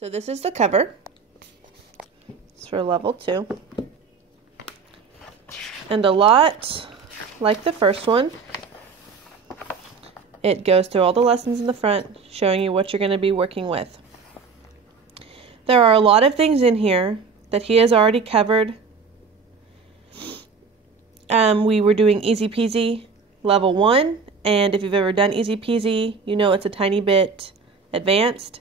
So this is the cover. It's for level 2. And a lot like the first one, it goes through all the lessons in the front, showing you what you're going to be working with. There are a lot of things in here that he has already covered. We were doing Easy Peasy level 1, and if you've ever done Easy Peasy, you know it's a tiny bit advanced.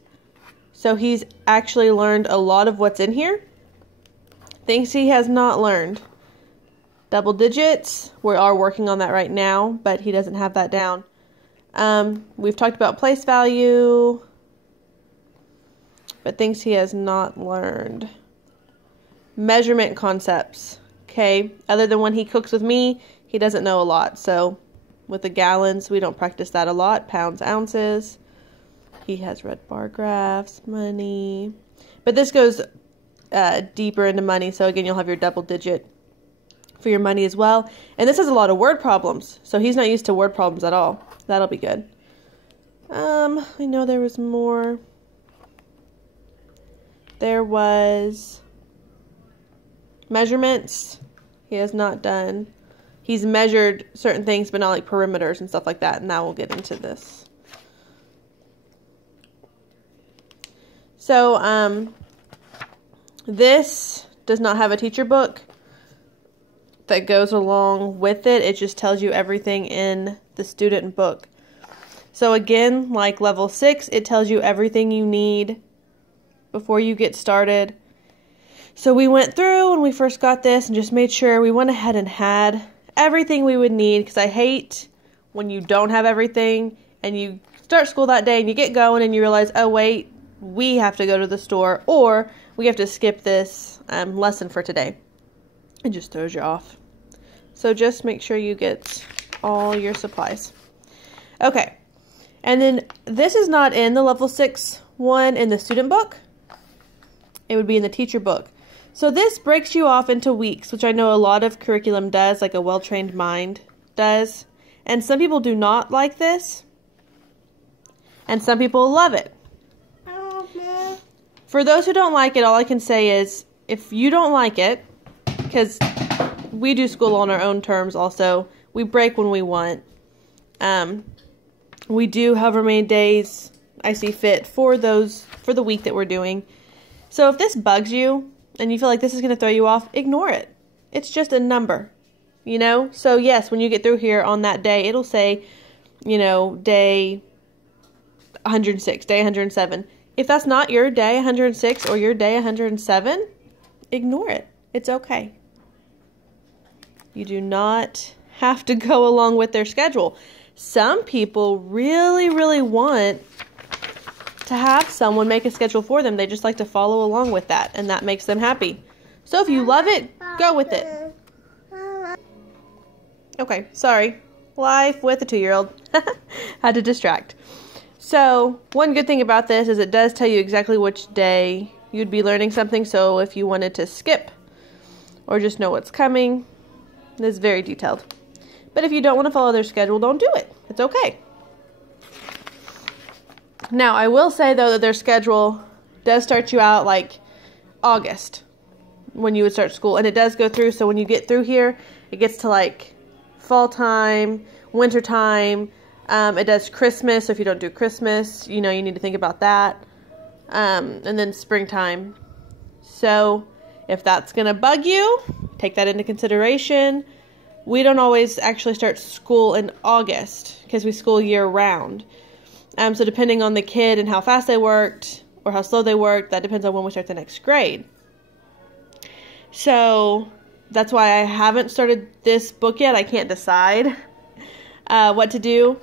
So he's actually learned a lot of what's in here. Things he has not learned. Double digits, we are working on that right now, but he doesn't have that down. We've talked about place value, but things he has not learned. Measurement concepts, okay? Other than when he cooks with me, he doesn't know a lot. So with the gallons, we don't practice that a lot. Pounds, ounces. He has red bar graphs, money. But this goes deeper into money. So again, you'll have your double digit for your money as well. And this has a lot of word problems. So he's not used to word problems at all. That'll be good. I know there was more. There was measurements. He has not done. He's measured certain things, but not like perimeters and stuff like that. And now we'll get into this. So, this does not have a teacher book that goes along with it. It just tells you everything in the student book. So again, like level 6, it tells you everything you need before you get started. So we went through when we first got this and just made sure we went ahead and had everything we would need, because I hate when you don't have everything and you start school that day and you get going and you realize, oh wait, we have to go to the store, or we have to skip this lesson for today. It just throws you off. So just make sure you get all your supplies. Okay, and then this is not in the level 6 one in the student book. It would be in the teacher book. So this breaks you off into weeks, which I know a lot of curriculum does, like a well-trained mind does. And some people do not like this, and some people love it. For those who don't like it, all I can say is, if you don't like it, because we do school on our own terms also, we break when we want. We do however many days I see fit for the week that we're doing. So if this bugs you, and you feel like this is going to throw you off, ignore it. It's just a number, you know? So yes, when you get through here on that day, it'll say, you know, day 106, day 107. If that's not your day 106 or your day 107, ignore it. It's okay. You do not have to go along with their schedule. Some people really, really want to have someone make a schedule for them. They just like to follow along with that, and that makes them happy. So if you love it, go with it. Okay, sorry. Life with a 2-year-old. Had to distract. So one good thing about this is it does tell you exactly which day you'd be learning something. So if you wanted to skip or just know what's coming, it's very detailed. But if you don't want to follow their schedule, don't do it. It's okay. Now, I will say, though, that their schedule does start you out like August when you would start school. And it does go through, so when you get through here, it gets to like fall time, winter time. It does Christmas, so if you don't do Christmas, you know, you need to think about that. And then springtime. So if that's going to bug you, take that into consideration. We don't always actually start school in August because we school year round. So depending on the kid and how fast they worked or how slow they worked, that depends on when we start the next grade. So that's why I haven't started this book yet. I can't decide what to do,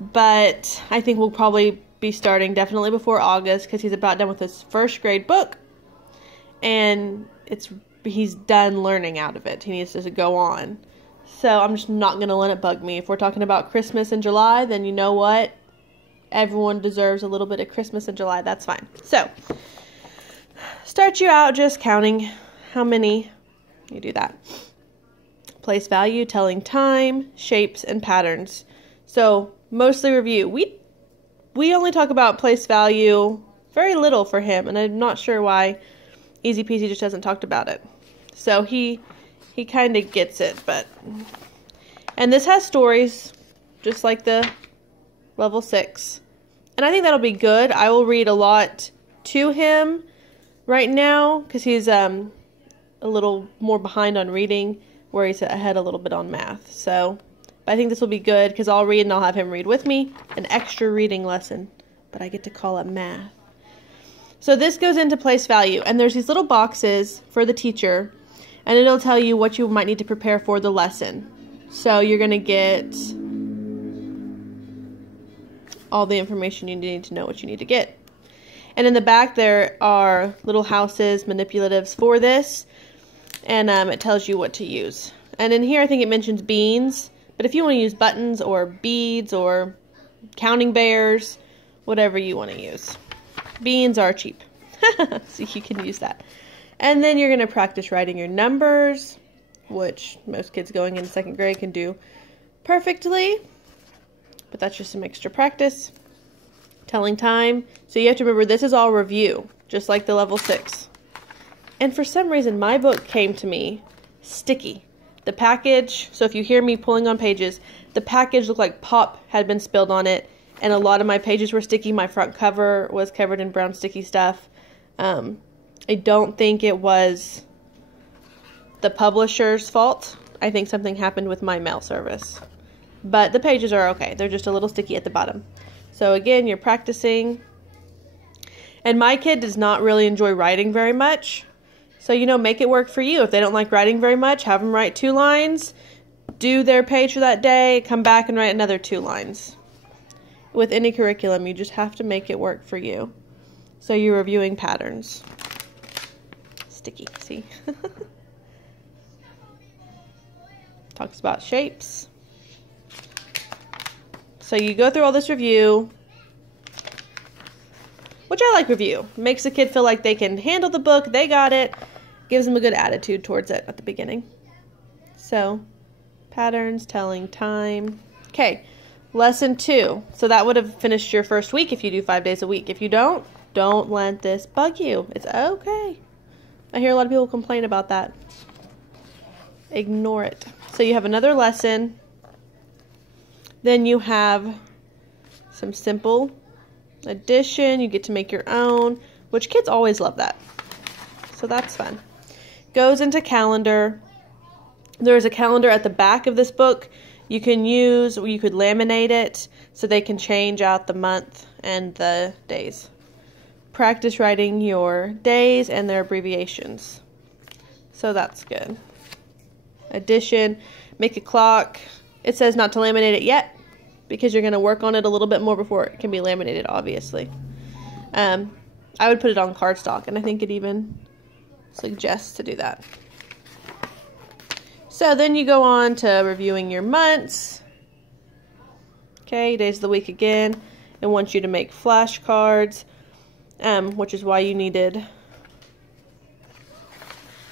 but I think we'll probably be starting definitely before August because he's about done with his first grade book, and he's done learning out of it. He needs to go on. So I'm just not going to let it bug me. If we're talking about Christmas in July, then you know what? Everyone deserves a little bit of Christmas in July. That's fine. So, start you out just counting how many. You do that. Place value, telling time, shapes, and patterns. So, mostly review. We only talk about place value very little for him, and I'm not sure why Easy Peasy just hasn't talked about it. So he kind of gets it, and this has stories just like the level 6. And I think that'll be good. I will read a lot to him right now because he's a little more behind on reading, where he's ahead a little bit on math. So, but I think this will be good because I'll read and I'll have him read with me. An extra reading lesson, but I get to call it math. So this goes into place value, and there's these little boxes for the teacher, and it'll tell you what you might need to prepare for the lesson. So you're going to get all the information you need to know what you need to get. And in the back there are little houses, manipulatives for this, and it tells you what to use. And in here I think it mentions beans, but if you want to use buttons or beads or counting bears, whatever you want to use. Beans are cheap, so you can use that. And then you're going to practice writing your numbers, which most kids going into 2nd grade can do perfectly. But that's just some extra practice. Telling time. So you have to remember this is all review, just like the level 6. And for some reason my book came to me sticky. The package, so if you hear me pulling on pages, the package looked like pop had been spilled on it, and a lot of my pages were sticky. My front cover was covered in brown sticky stuff. I don't think it was the publisher's fault. I think something happened with my mail service. But the pages are okay. They're just a little sticky at the bottom. So again, you're practicing. And my kid does not really enjoy writing very much. So, you know, make it work for you. If they don't like writing very much, have them write 2 lines, do their page for that day, come back and write another 2 lines. With any curriculum, you just have to make it work for you. So you're reviewing patterns. Sticky, see? Talks about shapes. So you go through all this review, which I like review. Makes the kid feel like they can handle the book, they got it, gives them a good attitude towards it at the beginning. So, patterns, telling time. Okay, lesson 2. So that would have finished your first week if you do 5 days a week. If you don't let this bug you. It's okay. I hear a lot of people complain about that. Ignore it. So you have another lesson. Then you have some simple addition. You get to make your own, which kids always love that. So that's fun. Goes into calendar. There's a calendar at the back of this book you can use. You could laminate it so they can change out the month and the days. Practice writing your days and their abbreviations. So that's good. Addition. Make a clock. It says not to laminate it yet because you're going to work on it a little bit more before it can be laminated, obviously. I would put it on cardstock, and I think it even suggests to do that. So then you go on to reviewing your months. Okay, days of the week again. It wants you to make flashcards, which is why you needed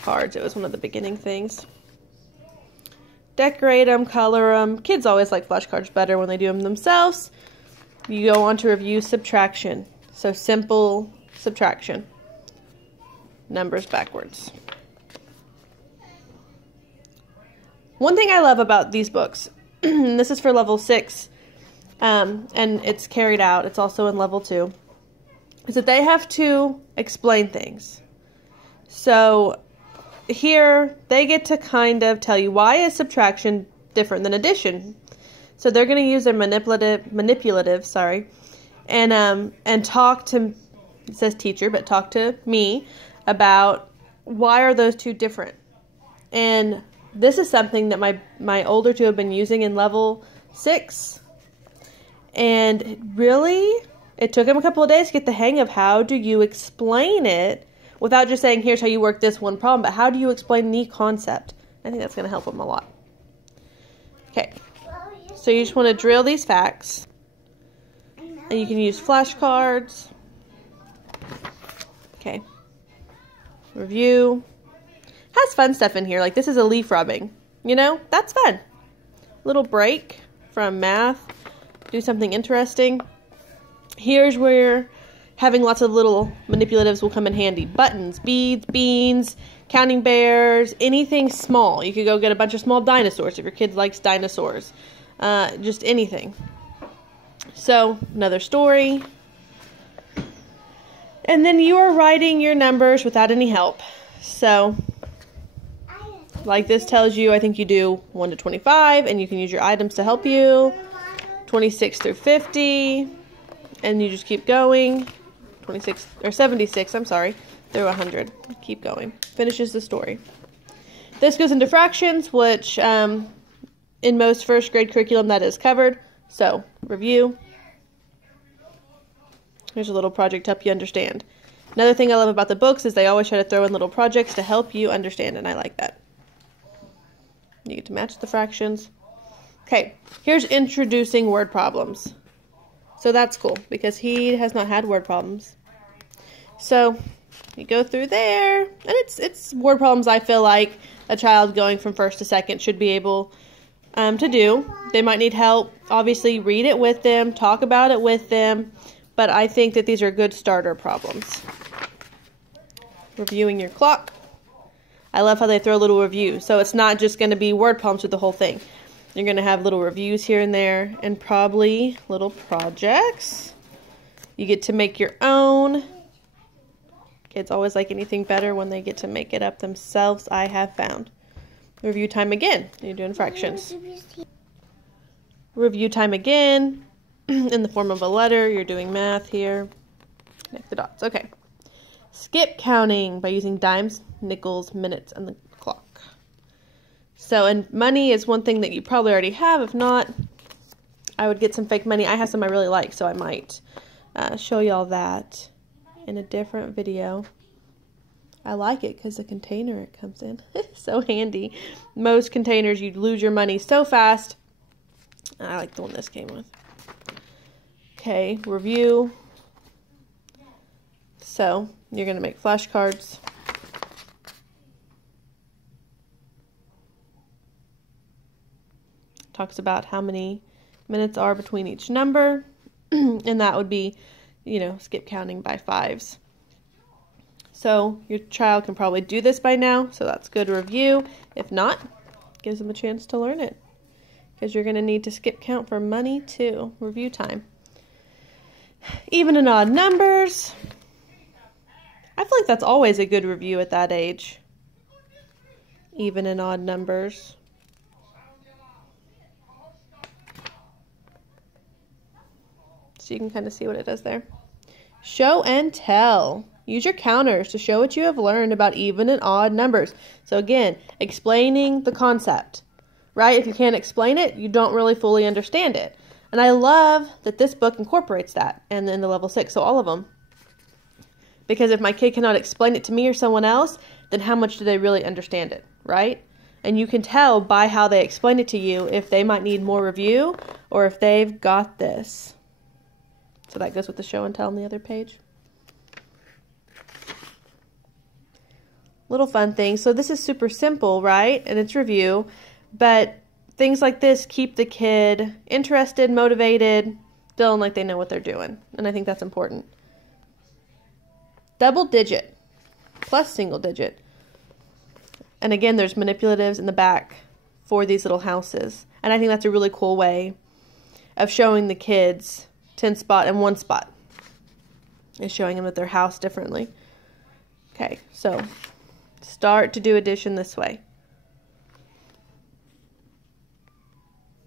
cards. It was one of the beginning things. Decorate them, color them. Kids always like flashcards better when they do them themselves. You go on to review subtraction. So simple subtraction. Numbers backwards. One thing I love about these books, this is for level 6, and it's carried out, it's also in level 2, is that they have to explain things. So here, they get to kind of tell you why is subtraction different than addition. So they're going to use their manipulatives, and talk to, it says teacher, but talk to me about why are those two different. And this is something that my older 2 have been using in level 6. And really, it took them a couple of days to get the hang of how do you explain it without just saying, here's how you work this one problem, but how do you explain the concept? I think that's going to help them a lot. Okay, so you just want to drill these facts. And you can use flashcards. Okay. Review. Has fun stuff in here. Like this is a leaf rubbing. You know, that's fun. Little break from math. Do something interesting. Here's where having lots of little manipulatives will come in handy. Buttons, beads, beans, counting bears, anything small. You could go get a bunch of small dinosaurs if your kid likes dinosaurs. Just anything. So, another story. And then you are writing your numbers without any help. So, like this tells you, I think you do 1 to 25, and you can use your items to help you. 26 through 50, and you just keep going. 26, or 76, I'm sorry, through 100. Keep going. Finishes the story. This goes into fractions, which in most first grade curriculum that is covered. So, review. Here's a little project to help you understand. Another thing I love about the books is they always try to throw in little projects to help you understand, and I like that. You get to match the fractions. Okay, here's introducing word problems. So that's cool, because he has not had word problems. So, you go through there, and it's word problems I feel like a child going from first to second should be able to do. They might need help. Obviously, read it with them, talk about it with them, but I think that these are good starter problems. Reviewing your clock. I love how they throw a little review. So it's not just going to be word problems with the whole thing. You're going to have little reviews here and there, and probably little projects. You get to make your own. Kids always like anything better when they get to make it up themselves, I have found. Review time again. You're doing fractions. Review time again. In the form of a letter, you're doing math here. Connect the dots. Okay. Skip counting by using dimes, nickels, minutes, and the clock. So, and money is one thing that you probably already have. If not, I would get some fake money. I have some I really like, so I might show y'all that in a different video. I like it because the container it comes in. So handy. Most containers, you'd lose your money so fast. I like the one this came with. Okay, review. So, you're going to make flashcards. Talks about how many minutes are between each number. And that would be, you know, skip counting by fives. So, your child can probably do this by now. So, that's good review. If not, gives them a chance to learn it. Because you're going to need to skip count for money too. Review time. Even and odd numbers. I feel like that's always a good review at that age. Even and odd numbers. So you can kind of see what it does there. Show and tell. Use your counters to show what you have learned about even and odd numbers. So again, explaining the concept. Right? If you can't explain it, you don't really fully understand it. And I love that this book incorporates that, and then the level 6, so all of them. Because if my kid cannot explain it to me or someone else, then how much do they really understand it, right? And you can tell by how they explain it to you if they might need more review or if they've got this. So that goes with the show and tell on the other page. Little fun things. So this is super simple, right? And it's review, but things like this keep the kid interested, motivated, feeling like they know what they're doing. And I think that's important. Double digit plus single digit. And again, there's manipulatives in the back for these little houses. And I think that's a really cool way of showing the kids 10 spot and 1 spot. And showing them that their house differently. Okay, so start to do addition this way.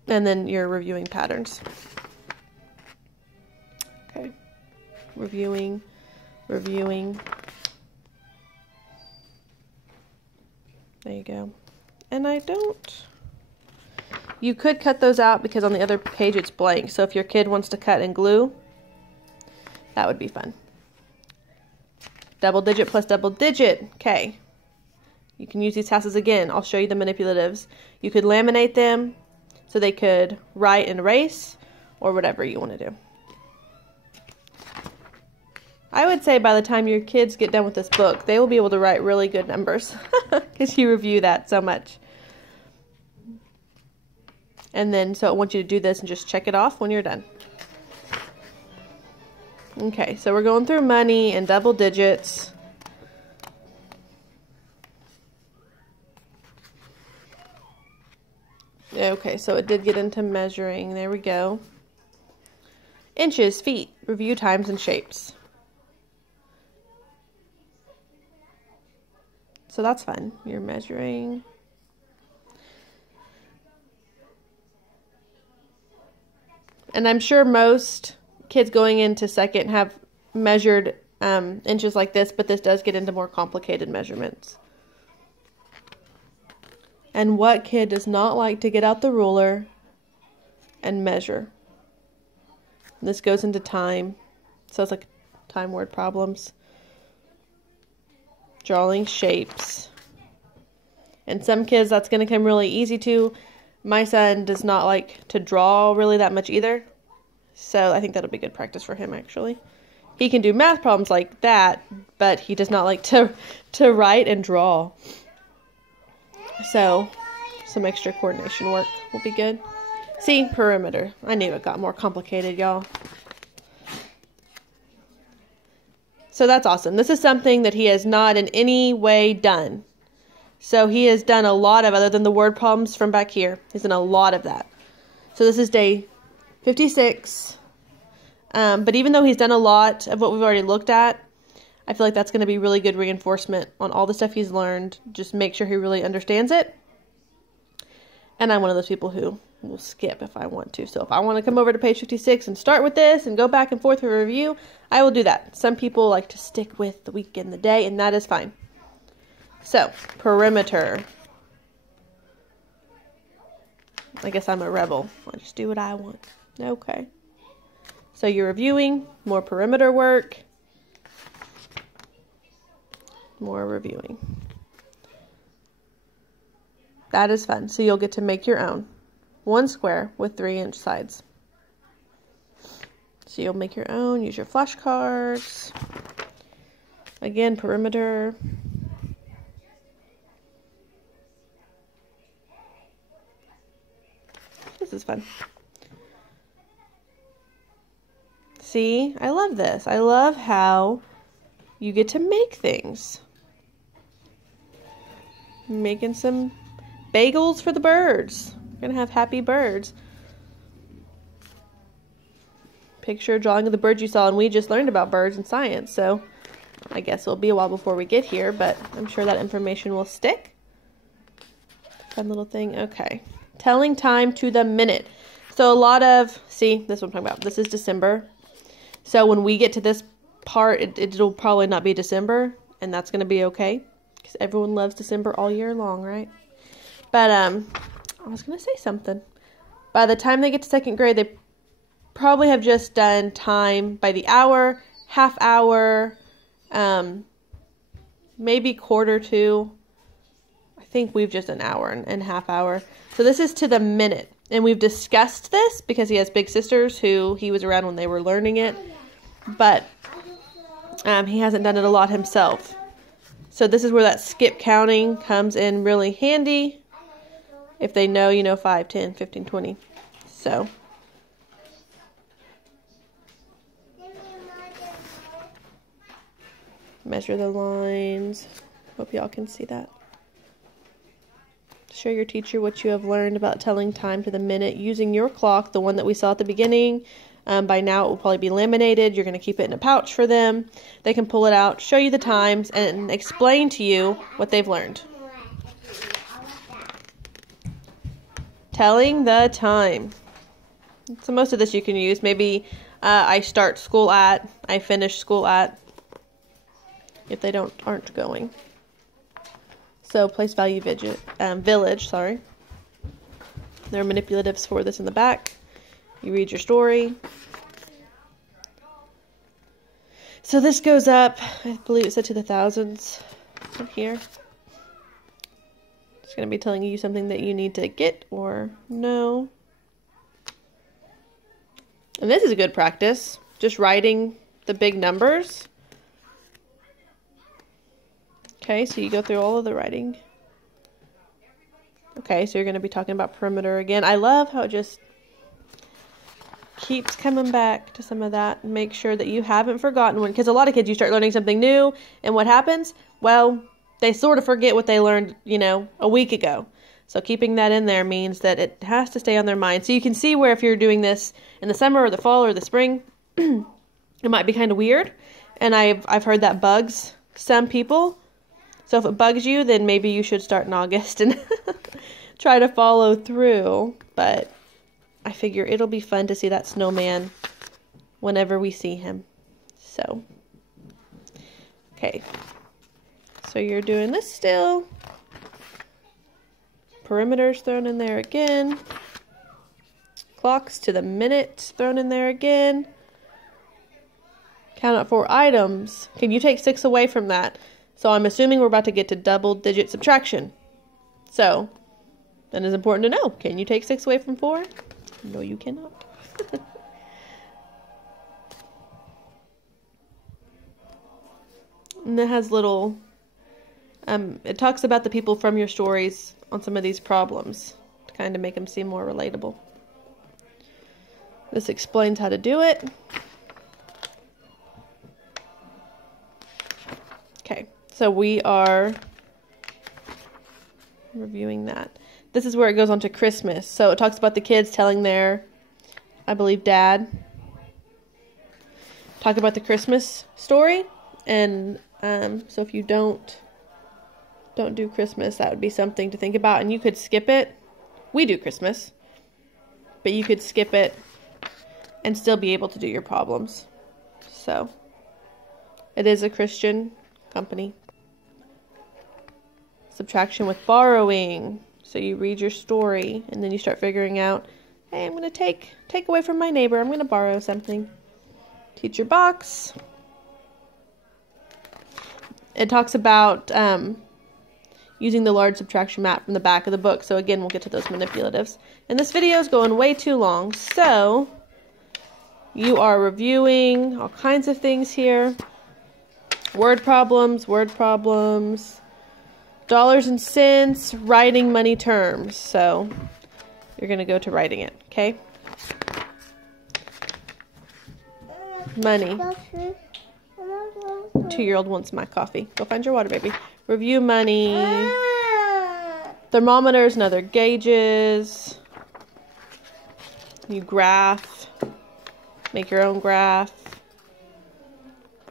And then you're reviewing patterns. Okay. Reviewing. There you go. And you could cut those out because on the other page it's blank. So if your kid wants to cut and glue, that would be fun. Double digit plus double digit. Okay. You can use these houses again. I'll show you the manipulatives. You could laminate them so they could write and erase or whatever you want to do. I would say by the time your kids get done with this book, they will be able to write really good numbers because you review that so much. And then, so I want you to do this and just check it off when you're done. Okay, so we're going through money and double digits. Okay, so it did get into measuring. There we go. Inches, feet, review times and shapes. So that's fun. You're measuring. And I'm sure most kids going into second have measured inches like this, but this does get into more complicated measurements. And what kid does not like to get out the ruler and measure? This goes into time. So it's like time word problems. Drawing shapes. And some kids that's going to come really easy to. My son does not like to draw really that much either. So I think that'll be good practice for him actually. He can do math problems like that, but he does not like to write and draw. So some extra coordination work will be good. See, perimeter. I knew it got more complicated, y'all. So that's awesome. This is something that he has not in any way done. So he has done a lot of, other than the word problems from back here, he's done a lot of that. So this is day 56. But even though he's done a lot of what we've already looked at, I feel like that's going to be really good reinforcement on all the stuff he's learned. Just make sure he really understands it. And I'm one of those people who will skip if I want to. So if I want to come over to page 56 and start with this and go back and forth for a review, I will do that. Some people like to stick with the week and the day, and that is fine. So, perimeter. I guess I'm a rebel. I'll just do what I want. Okay. So you're reviewing, more perimeter work, more reviewing. That is fun. So you'll get to make your own. One square with 3-inch sides. So you'll make your own, use your flashcards. Again, perimeter. This is fun. See, I love this. I love how you get to make things. I'm making some bagels for the birds. We're going to have happy birds. Picture a drawing of the birds you saw, and we just learned about birds in science, so I guess it'll be a while before we get here, but I'm sure that information will stick. Fun little thing. Okay. Telling time to the minute. So a lot of, see, this is what I'm talking about. This is December. So when we get to this part, it'll probably not be December, and that's going to be okay, because everyone loves December all year long, right? But I was going to say something. By the time they get to second grade, they probably have just done time by the hour, half hour, maybe quarter to. I think we've just an hour and half hour. So this is to the minute. And we've discussed this because he has big sisters who he was around when they were learning it. But he hasn't done it a lot himself. So this is where that skip counting comes in really handy. If they know, 5, 10, 15, 20. So. Measure the lines. Hope y'all can see that. Show your teacher what you have learned about telling time to the minute using your clock, the one that we saw at the beginning. By now it will probably be laminated. You're going to keep it in a pouch for them. They can pull it out, show you the times, and explain to you what they've learned. Telling the time. So most of this you can use. Maybe I start school at, I finish school at, if they aren't going. So place value village, sorry. There are manipulatives for this in the back. You read your story. So this goes up, I believe it said to the thousands in here. It's going to be telling you something that you need to get or know. And this is a good practice. Just writing the big numbers. Okay, so you go through all of the writing. Okay, so you're going to be talking about perimeter again. I love how it just keeps coming back to some of that. Make sure that you haven't forgotten one, because a lot of kids, you start learning something new, and what happens? Well, they sort of forget what they learned, you know, a week ago. So keeping that in there means that it has to stay on their mind. So you can see where if you're doing this in the summer or the fall or the spring, it might be kind of weird. And I've heard that bugs some people. So if it bugs you, then maybe you should start in August and try to follow through. But I figure it'll be fun to see that snowman whenever we see him. So, okay. So you're doing this still. Perimeters thrown in there again. Clocks to the minute thrown in there again. Count out 4 items. Can you take 6 away from that? So I'm assuming we're about to get to double-digit subtraction. So, that is important to know. Can you take 6 away from 4? No, you cannot. And it has little... it talks about the people from your stories on some of these problems to kind of make them seem more relatable. This explains how to do it. Okay, so we are reviewing that. This is where it goes on to Christmas. So it talks about the kids telling their, I believe, dad. Talk about the Christmas story. And so if you don't do Christmas, that would be something to think about. And you could skip it. We do Christmas. But you could skip it and still be able to do your problems. So, it is a Christian company. Subtraction with borrowing. So you read your story and then you start figuring out, hey, I'm going to take away from my neighbor. I'm going to borrow something. Teacher box. It talks about using the large subtraction map from the back of the book. So again, we'll get to those manipulatives. And this video is going way too long. So you are reviewing all kinds of things here. Word problems, dollars and cents, writing money terms. So you're going to go to writing it, okay? Money. 2-year-old wants my coffee. Go find your water, baby. Review money. Thermometers and other gauges. You graph. Make your own graph.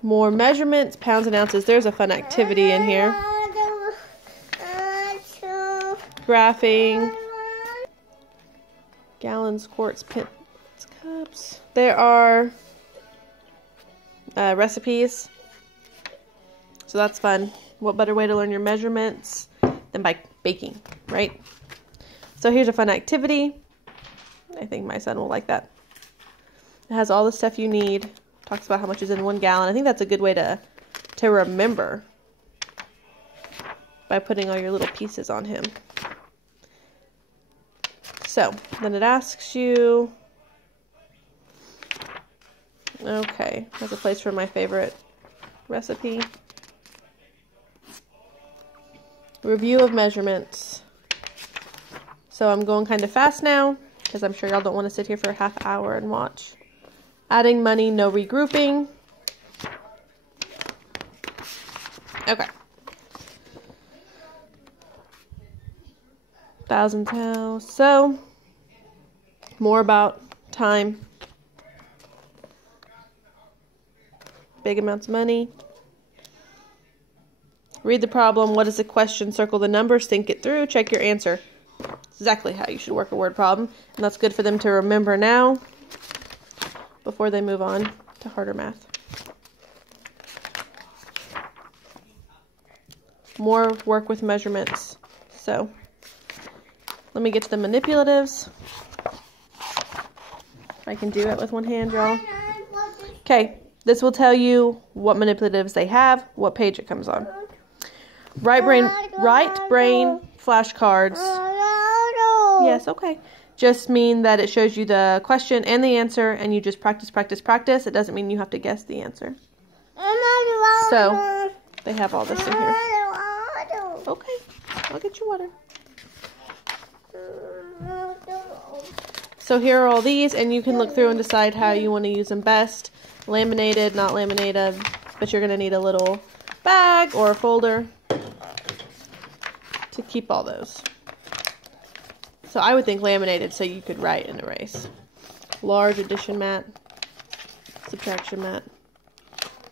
More measurements, pounds and ounces. There's a fun activity in here. Graphing. Gallons, quarts, pints, cups. There are recipes. So that's fun. What better way to learn your measurements than by baking, right? So here's a fun activity. I think my son will like that. It has all the stuff you need. Talks about how much is in 1 gallon. I think that's a good way to remember by putting all your little pieces on him. So then it asks you, okay, that's a place for my favorite recipe. Review of measurements. So I'm going kind of fast now because I'm sure y'all don't want to sit here for a half hour and watch. Adding money, no regrouping. Okay. 1,000 house. So more about time. Big amounts of money. Read the problem. What is the question? Circle the numbers. Think it through. Check your answer. Exactly how you should work a word problem. And that's good for them to remember now before they move on to harder math. More work with measurements. So let me get to the manipulatives. I can do it with one hand, y'all. Okay, this will tell you what manipulatives they have, what page it comes on. Right brain flashcards. Yes, okay. Just mean that it shows you the question and the answer, and you just practice. It doesn't mean you have to guess the answer. So they have all this in here. Okay, I'll get you water. So here are all these, and you can look through and decide how you want to use them best. Laminated, not laminated, but you're going to need a little bag or a folder to keep all those. So I would think laminated so you could write and erase. Large addition mat, subtraction mat,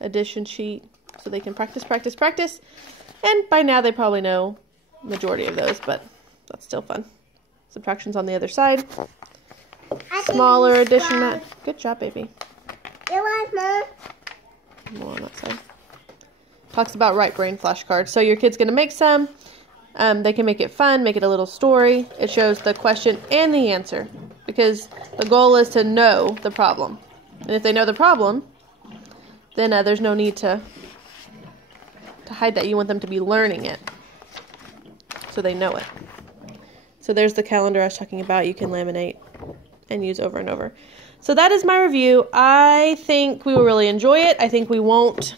addition sheet, so they can practice, practice, practice. And by now they probably know majority of those, but that's still fun. Subtraction's on the other side. Smaller addition mat. Good job, baby. You want more? More on that side. Talks about right brain flashcards. So your kid's going to make some. They can make it fun, make it a little story. It shows the question and the answer, because the goal is to know the problem. And if they know the problem, then there's no need to hide that. You want them to be learning it so they know it. So there's the calendar I was talking about. You can laminate and use over and over. So that is my review. I think we will really enjoy it. I think we won't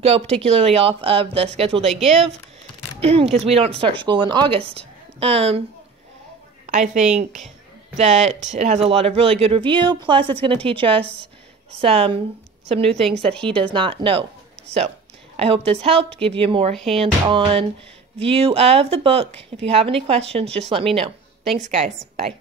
go particularly off of the schedule they give because we don't start school in August. I think that it has a lot of really good review, plus it's going to teach us some new things that he does not know. So I hope this helped give you a more hands-on view of the book. If you have any questions, just let me know. Thanks, guys. Bye.